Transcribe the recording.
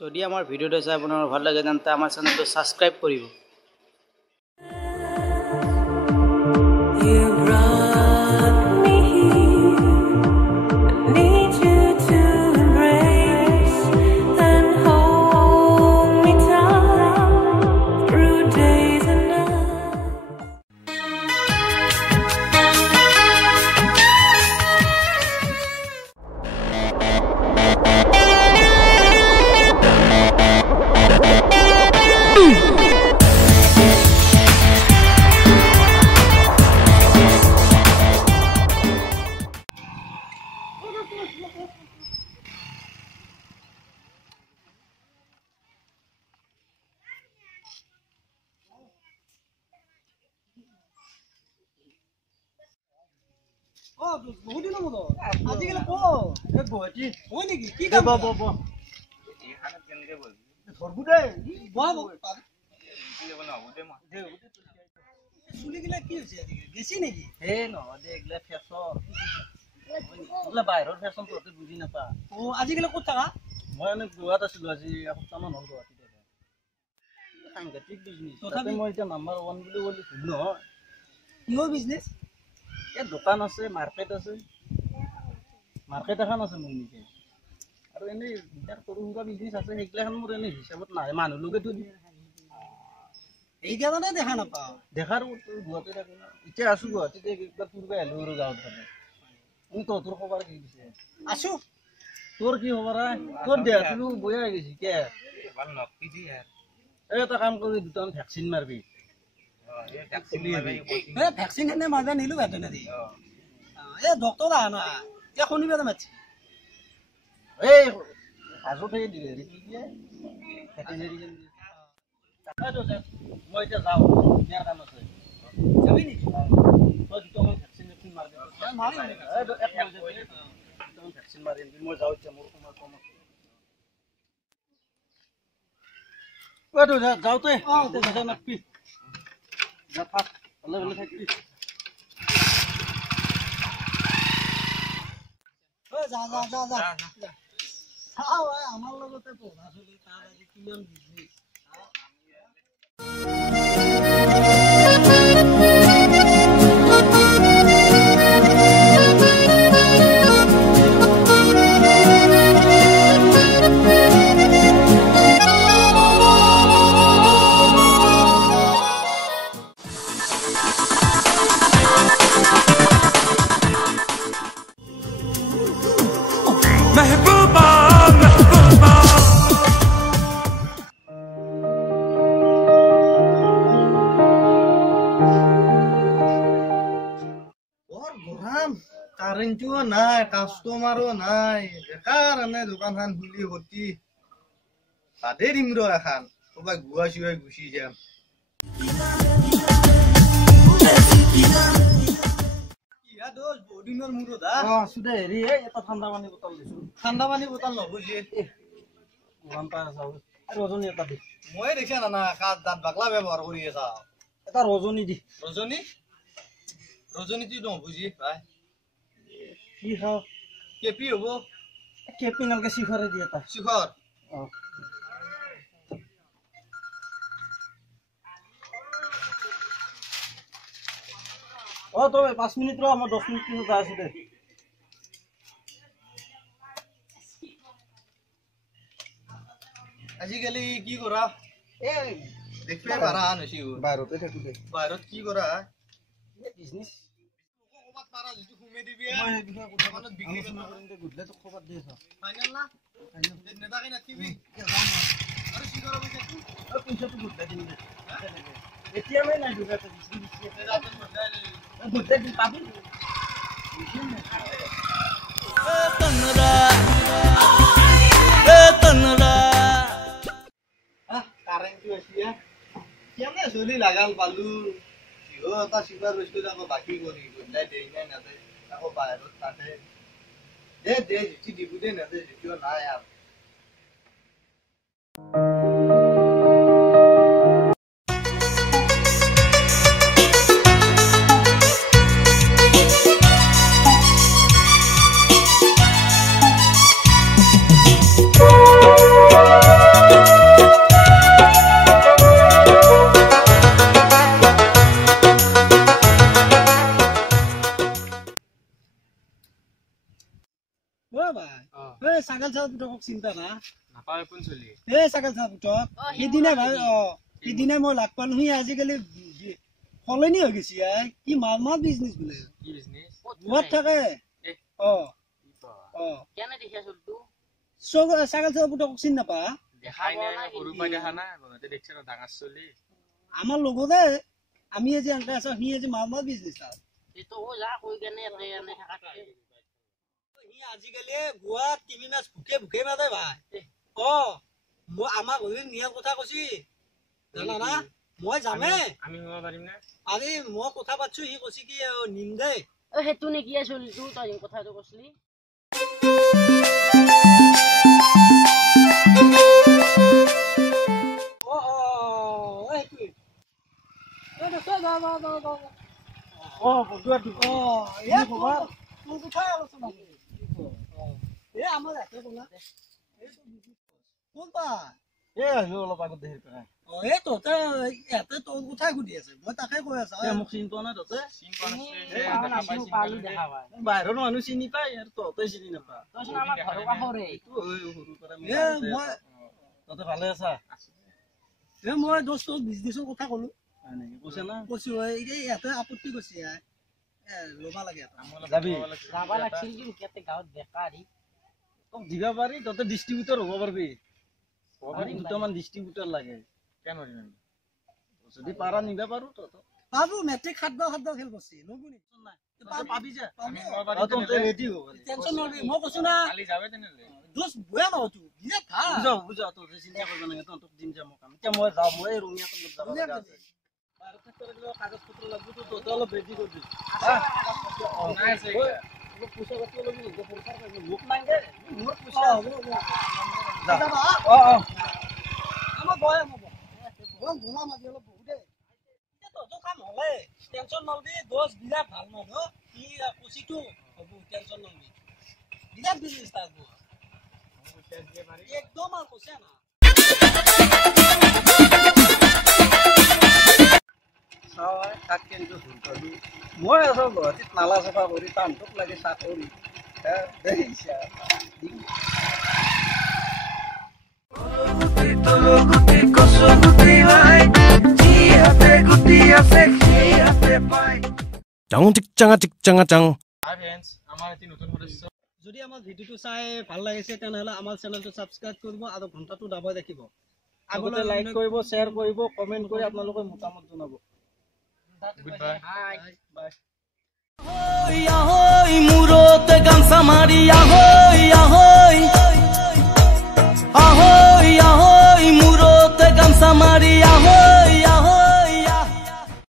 যদি আমাৰ ভিডিওটো চাই আপোনাৰ ভাল লাগে তেন্তে আমাৰ চেনেলটো সাবস্ক্ৰাইব কৰিব। বহুত দিনৰ মূৰত আজিকালি গুৱাহাটী হয় নেকি কি কাম এইখানে কেনেকে বলবি ধৰবু দে চুলিগিলা কি হৈছে আজিকালি বেছি নেকি হে নহয় দে এগলা ফেশ্বন এগলা বাহিৰৰ ফেশ্বন তহঁতে বুজি নাপা আজিকালি ক'ত থাকা মই এনে গোৱাত আছিলোঁ আজি এসপ্তাহমান হ'ল গুৱাহাটীত সাংঘাতিক বিজনেছ তথাপি মই এতিয়া নাম্বাৰ 1 বুলি ক'লে ভুল নহয় কিহৰ বিজনেছ দোকান আছে মাৰ্কেট আছে মাৰ্কেট এখন আছে মোৰ নিজে আৰু এনেই বিটাৰ সৰু সুৰা বিজনেছ আছে সেইগিলাখন মোৰ এনেই হিচাপত নাহে মানুহ লোকে থৈ দিয়ে এইকাৰণে দেখা নাপাওঁ দেখাৰ গুৱাহাটী থাকো এতিয়া আছো গুৱাহাটীতে একবাৰ ফুৰিব আহিলো আৰু গাঁৱত থাকে তোৰ খবৰ কি দিছে আছো তোৰ কি খবৰ তোৰ দেহটো বয়া হৈ গৈছে কে ভাল নকবি দি এটা কাম কৰি দুটামান ভেকচিন মাৰবি ভেকচিন এনে মাৰিব নিলো ভেটেনাৰী এই ডক্টৰ আহা না এতিয়া শনিবাৰে মাতিছে এই হাজত সেই দিলে ভেটেনাৰী মই এতিয়া যাওঁ ধুনীয়া কাম আছে যাবি নেকি তই দুটামান ভেকচিন ভেকচিন মাৰিম মই যাওঁ এতিয়া মোৰ সময় কম আছে যাওঁতে নাপি যা থাক ভালে ভালে থাকবি যা যা যা যা চাও আমার লগতে পড়া চলি তার আজি কিমান বিজনেস কারেন্টও নাই কাস্টমারও নাই বেকার এনে দোকানখান খুলি হতি বাদে দিম র এখন কবা গুয়া চুয়াই গুছি যাম ইয়া দোষ বডিনৰ মুৰত সুদে হেৰি এটা ঠাণ্ডা পানী বটল দিছো ঠাণ্ডা পানী বটল নবুজি গৰম পানী চাও ৰজনী এটা দি মই দেখিছা না কাজ দাঁত বাকলা ব্যৱহাৰ কৰি আছা এটা ৰজনী দি ৰজনী দি নবুজি ভাই কি খাও কেপি হব কেপি নালকে শিখরে দিয়ে তা শিখর তো 5 মিনিট র আমার 10 মিনিট পিছত আছে দে আজিকালি কি করা এ দেখবে ভাড়া আনছি বাইরতে থাকু দে বাইরত কি করা বিজনেস পারা যদি ঘুমে দিবি মই বিঘা কথা মানত বিক্রি করতে গুডলে তো খবর দিছ ফাইনাল না ফাইনাল নেতা কে নাকিবি আরে শিখর হবে কি আর পয়সা তো গুডলে দিন এতিয়া মই নাই দুটা তো বিক্রি দিছি গুডলে দিন পাবি তনরা কারেন্ট আসিয়া কেমনে চলি লাগাল পালু তা শিকার বস্তু যাবো বাকি করি গুলাই দেই নাই না দে আকৌ বাহিৰত কাটে দে জিটি দিবু দে না দে জিটিও নাই আর ছাগল চাহ পুতকক চিন্তা না নাপায় কোন চলি ছাগল চাহ পুতক সিদিনা ভাই সিদিনা মই লাগ পালো সি আজিকালি সলনি হৈ গৈছে কি মাল বিজনেছ বোলে কি বিজনেছ ঘৰত থাকে কেনে দেখিয়া চলতো ছাগল চাহ পুতকক চিনি নাপা দেখাই নাই সৰু পাই দেখা নাই গণতে দেখছ না ডাঙৰ চলি আমাৰ লগতে আমি আজি আনতে আছো সি আজি মাল বিজনেছ এটো যা কই কেনে এনে থাকাতে সি আজিকালি গোৱা টিভি মেচ ভুকে মাতে ভাই মই আমাৰ ঘৰত নিয়াৰ কথা কৈছি জানা না মই যামে আমি হ'ব পাৰিম না আজি মই কথা পাতছো সি কৈছি কি নিম দে হেতু নেকি চলতো তই কথাটো কৈছলি অলপ আগত দেখি তোৰ কথাই সুধি আছে মই তাকে কৈ আছো মোক চিনি পোৱা নাই তহঁতে বাহিৰৰ মানুহ চিনি পাই আৰু তহঁতে চিনি নাপা তহঁতে ভালে আছা মই দোস্ত বিজনেছৰ কথা কলো কৈছে না কৈছো ইয়াতে আপত্তি কৈছে ল'বা লাগে যাবি যাবা লাগছিল কি কেতে গাঁৱত বেকাৰী তোক দিবা পাৰি তহঁতে ডিষ্ট্ৰিবিউটৰ হ'ব পাৰিবি দুটামান ডিষ্ট্ৰিবিউটৰ লাগে কেন যদি পাৰা নিবা পাৰো তহঁতে পাবো মেট্ৰিক 7 খেল বসি লগু নি নাই পাবি যা তহঁতে ৰেডি হ'ব টেনচন নলবি মই কৈছো না কালি যাবে তেনেলে দোষ বয়া ন তু বিয়া থা বুঝা তহঁতে চিন্তা কৰিব নালাগে তহঁতক দিম যা মই কাম এতিয়া মই যাম মই ৰুমিয়া তক যাব লাগে আছে বাৰতে কৰিলে কাগজ পত্ৰ লাগব তো তহঁতে অলপ ৰেডি কৰি নাই আছে পইচা কত লগি পইচা মোক মাংগে মোৰ পইচা যাবা আমাৰ বয় মই ঘুমা মাজি অলপ বহু দে তো কাম হলে টেনশন নলবি দোষ বিৰাট ভাল মানুহ কি কুচিটো হ'ব টেনশন নলবি বিৰাট বিজনেছ তা একদম আৰ কৈছে না চাই তাক কিন্তু ধুলকালো মই আছো গুৱাহাটীত নালা চাফা কৰি তান্তক লাগে চাকৰি দেখিছা যদি আমাৰ ভিডিওটো চাই ভাল লাগিছে তেনেহলে আমাৰ চেনেলটো সাবস্ক্ৰাইব কৰিব আৰু ঘণ্টাটো দাবাই ৰাখিব আগলৈ লাইক কৰিব শ্বেয়াৰ কৰিব কমেন্ট কৰি আপোনালোকৰ মতামত জনাব Goodbye. Bye. Bye. Murot gamsa Maria